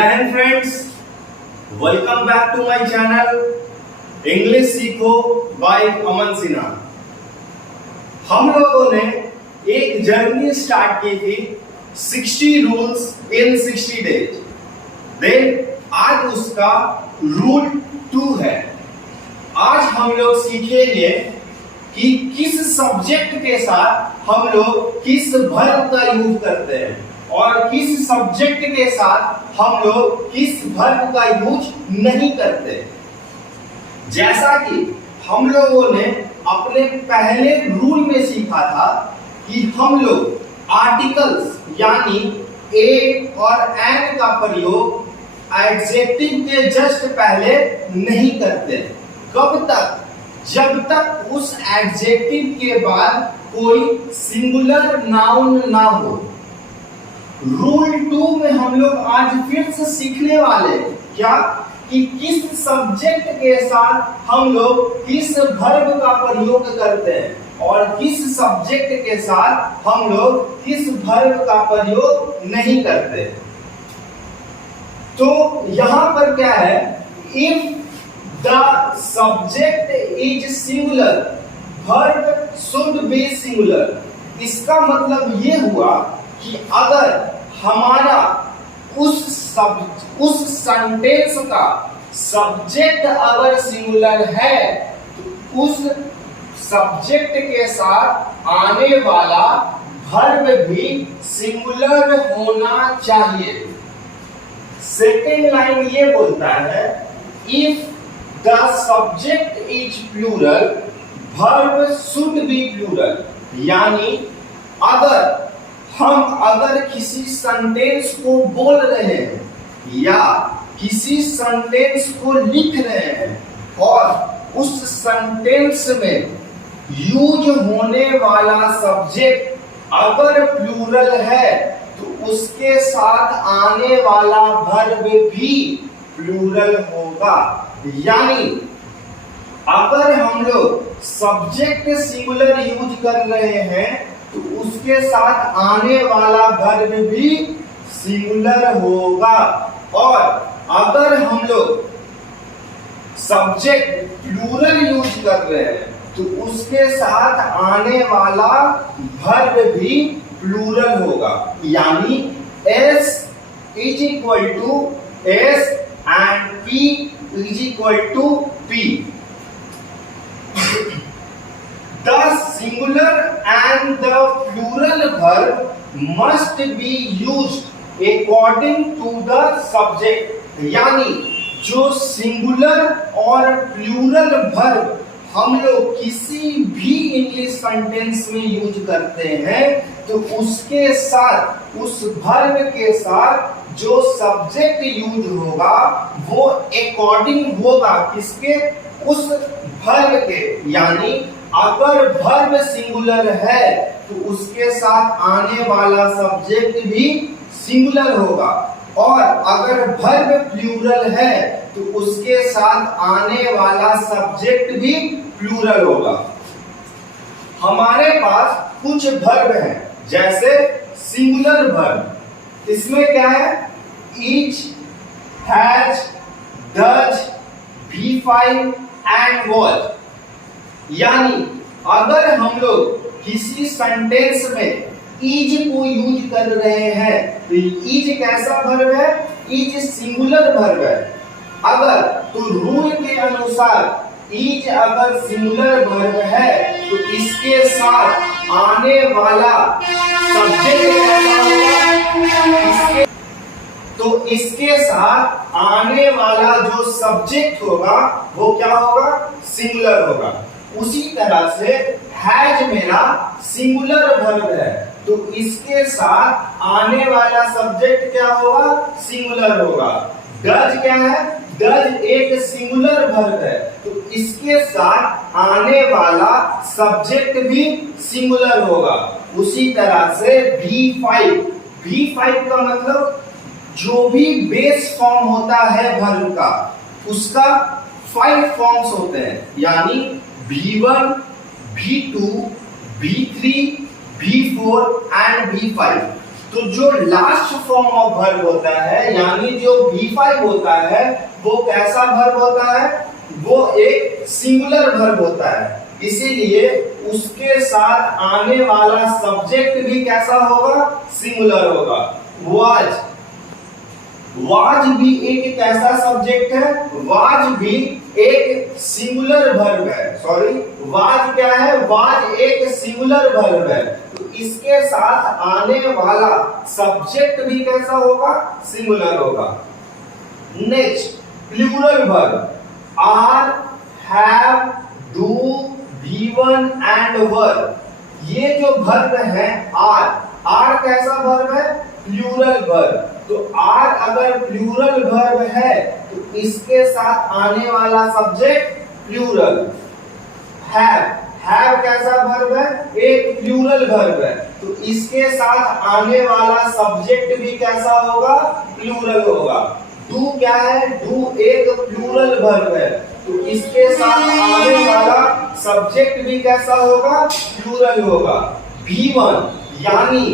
जय Hind friends, welcome back to my channel English सीखो by Aman Sinha. हम लोगों ने एक जर्नी स्टार्ट की थी 60 रूल्स इन 60 डेज। देन आज उसका रूल 2 है। आज हम लोग सीखेंगे कि किस सब्जेक्ट के साथ हम लोग किस वर्ब का यूज करते हैं और किस सब्जेक्ट के साथ हम लोग किस वर्ब का यूज नहीं करते। जैसा कि हम लोगों ने अपने पहले रूल में सीखा था कि हम लोग आर्टिकल्स यानी ए और एन का प्रयोग एडजेक्टिव के जस्ट पहले नहीं करते। कब तक? जब तक उस एडजेक्टिव के बाद कोई सिंगुलर नाउन ना हो। रूल 2 में हम लोग आज फिर से सीखने वाले क्या कि किस सब्जेक्ट के साथ हम लोग किस वर्ब का प्रयोग करते हैं और किस सब्जेक्ट के साथ हम लोग किस वर्ब का प्रयोग नहीं करते। तो यहां पर क्या है, if the subject is singular verb should B singular. इसका मतलब ये हुआ कि अगर हमारा उस सेंटेंस का सब्जेक्ट अगर सिंगुलर है तो उस सब्जेक्ट के साथ आने वाला वर्ब भी सिंगुलर होना चाहिए। सेकेंड लाइन ये बोलता है if the subject is plural verb should be plural. यानी अगर किसी सेंटेंस को बोल रहे हैं या किसी सेंटेंस को लिख रहे हैं और उस सेंटेंस में यूज होने वाला सब्जेक्ट अगर प्लूरल है तो उसके साथ आने वाला वर्ब भी प्लूरल होगा। यानी अगर हम लोग सब्जेक्ट सिंगुलर यूज कर रहे हैं तो उसके साथ आने वाला वर्ब भी सिंगुलर होगा और अगर हम लोग सब्जेक्ट प्लूरल यूज कर रहे हैं तो उसके साथ आने वाला वर्ब भी प्लूरल होगा। यानी S is equal to S and P is equal to P। The singular and the plural verb must be used according to the subject। यानी जो सिंगुलर और प्लूरल वर्ब हम लोग किसी भी इंग्लिश सेंटेंस में यूज करते हैं तो उसके साथ उस वर्ब के साथ जो सब्जेक्ट यूज होगा वो अकॉर्डिंग होगा किसके? उस वर्ब के। यानी अगर वर्ब सिंगुलर है तो उसके साथ आने वाला सब्जेक्ट भी सिंगुलर होगा और अगर वर्ब प्लूरल है तो उसके साथ आने वाला सब्जेक्ट भी प्लूरल होगा। हमारे पास कुछ वर्ब हैं जैसे सिंगुलर वर्ब। इसमें क्या है? Each, has, does, B5 and was. यानी अगर हम लोग किसी सेंटेंस में इज को यूज कर रहे हैं तो इज कैसा वर्ब है? इज सिंगुलर वर्ब है। अगर तो रूल के अनुसार इज अगर सिंगुलर वर्ब है तो इसके साथ आने वाला सब्जेक्ट कैसा होगा? तो इसके साथ आने वाला जो सब्जेक्ट होगा वो क्या होगा? सिंगुलर होगा। उसी तरह से हैज मेरा सिंगुलर वर्ब है तो इसके साथ आने वाला सब्जेक्ट क्या होगा? सिंगुलर होगा। डज क्या है? डज एक सिंगुलर वर्ब है तो इसके साथ आने वाला सब्जेक्ट भी सिंगुलर होगा। उसी तरह से V5 का मतलब जो भी बेस फॉर्म होता है वर्ब का उसका 5 फॉर्म्स होते हैं। यानी V1, V2, V3, V4 and V5। तो जो लास्ट फॉर्म ऑफ वर्ब होता है यानी जो V5 होता है वो कैसा वर्ब होता है, वो एक सिंगुलर वर्ब होता है, इसीलिए उसके साथ आने वाला सब्जेक्ट भी कैसा होगा, सिंगुलर होगा। वाज, वाज भी एक कैसा सब्जेक्ट है, वाज भी एक सिंगुलर वर्ब है, सॉरी वाज क्या है, वाज एक सिंगुलर वर्ब है, तो इसके साथ आने वाला सब्जेक्ट भी कैसा होगा, सिंगुलर होगा। Next plural verb, are, have, do, V1 and verb, ये जो वर्ब है आर, आर कैसा वर्ब है, प्लूरल वर्ब, तो आर अगर प्लूरल वर्ब है तो इसके साथ आने वाला सब्जेक्ट प्लूरल। हैव कैसा वर्ब है, एक प्लूरल वर्ब है, तो इसके साथ आने वाला सब्जेक्ट भी कैसा होगा, प्लूरल होगा। डू क्या है, डू एक प्लूरल वर्ब है, तो इसके साथ आने वाला सब्जेक्ट भी कैसा होगा, प्लूरल होगा। V1 यानी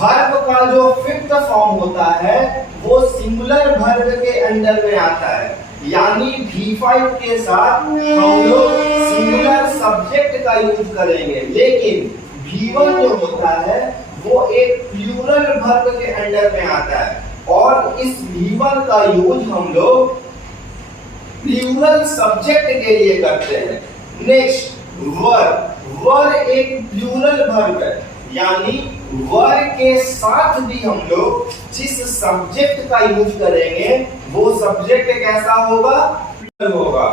वर्ब का जो फिफ्थ फॉर्म होता है वो सिंगुलर वर्ब के अंडर में आता है, यानी V5 के साथ हम लोग सिंगुलर सब्जेक्ट का यूज करेंगे, लेकिन V1 जो होता है वो एक प्लूरल वर्ब के अंडर में आता है, और इस V1 का यूज हम लोग प्लूरल सब्जेक्ट के लिए करते हैं। नेक्स्ट वर, वर एक प्लूरल वर्ब है, यानी वर के साथ भी हम लोग जिस सब्जेक्ट का यूज करेंगे वो सब्जेक्ट कैसा होगा, प्लूरल होगा।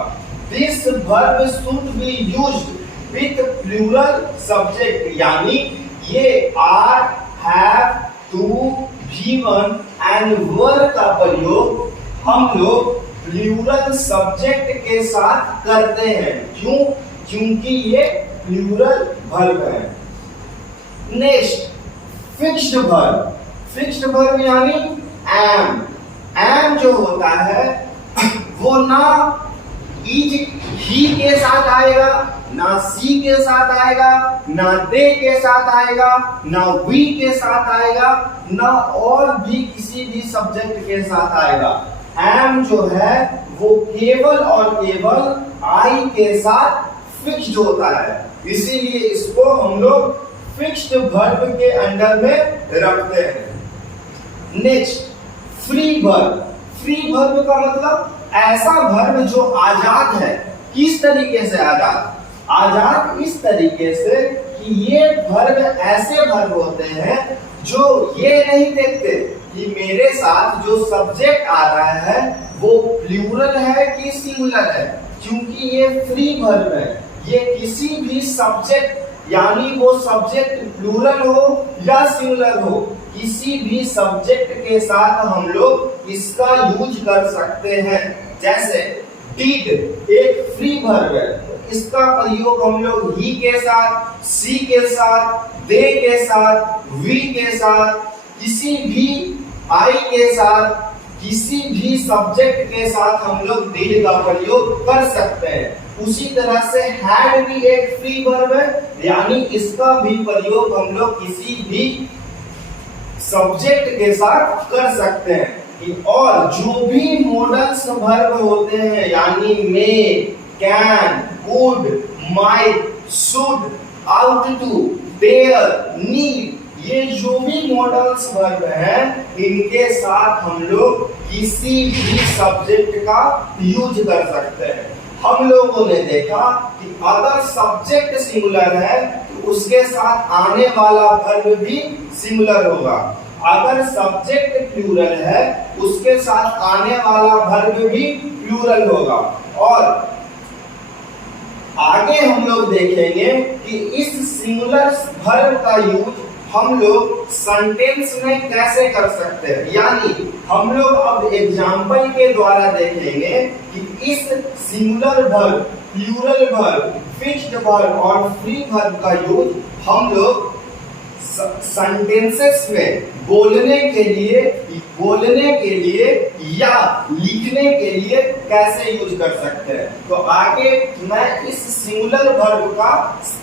This verb should be used with plural subject, यानी ये are, have, to, V1 and were का प्रयोग हम लोग प्लूरल सब्जेक्ट के साथ करते हैं, क्यों, क्योंकि ये प्लूरल वर्ब है। Next fixed verb, fixed verb यानी एम, एम जो होता है वो ना इज ही के साथ आएगा, ना सी के साथ आएगा, ना दे के साथ आएगा, ना वी के साथ आएगा, ना और भी किसी भी सब्जेक्ट के साथ आएगा। एम जो है वो केवल और केवल आई के साथ फिक्स्ड होता है, इसीलिए इसको हम लोग फिक्स्ड वर्ब के अंडर में रखते हैं। Next free verb, free verb का मतलब ऐसा वर्ब जो आजाद है। किस तरीके से आजाद, आजाद इस तरीके से कि ये वर्ब ऐसे वर्ब होते हैं जो ये नहीं देखते कि मेरे साथ जो सब्जेक्ट आ रहा है वो प्लूरल है कि सिंगुलर है, क्योंकि ये फ्री वर्ब है, ये किसी भी सब्जेक्ट यानी वो सब्जेक्ट प्लूरल हो या सिंगुलर हो, किसी भी सब्जेक्ट के साथ हम लोग इसका यूज कर सकते हैं। जैसे डिड एक फ्री वर्ब है, इसका प्रयोग हम लोग ही के साथ, सी के साथ, दे के साथ, वी के साथ, किसी भी आई के साथ, किसी भी सब्जेक्ट के साथ हम लोग डिड का प्रयोग कर सकते हैं। उसी तरह से हैड भी एक फ्री वर्ब है, यानी इसका भी प्रयोग हम लोग किसी भी सब्जेक्ट के साथ कर सकते हैं। और जो भी मॉडल्स वर्ब होते हैं यानी may, can, would, might, should, ought to, dare, need, ये जो भी मॉडल्स वर्ब हैं इनके साथ हम लोग किसी भी सब्जेक्ट का यूज कर सकते हैं। हम लोगों ने देखा कि अगर सब्जेक्ट सिंगुलर है तो उसके साथ आने वाला वर्ब भी सिंगुलर होगा, अगर सब्जेक्ट प्लूरल है उसके साथ आने वाला वर्ब भी प्लूरल होगा। और आगे हम लोग देखेंगे कि इस सिंगुलर वर्ब का यूज हम लोग सेंटेंस में कैसे कर सकते हैं, यानी हम लोग अब एग्जाम्पल के द्वारा देखेंगे कि इस singular verb, plural verb, fixed verb और फ्री वर्ब का यूज हम लोग सेंटेंसेस में बोलने के लिए या लिखने के लिए कैसे यूज कर सकते हैं। तो आगे मैं इस सिंगुलर वर्ब का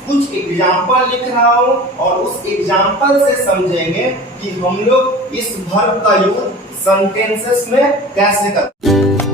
कुछ एग्जाम्पल लिख रहा हूं और उस एग्जाम्पल से समझेंगे कि हम लोग इस वर्ब का यूज सेंटेंसेस में कैसे करते हैं।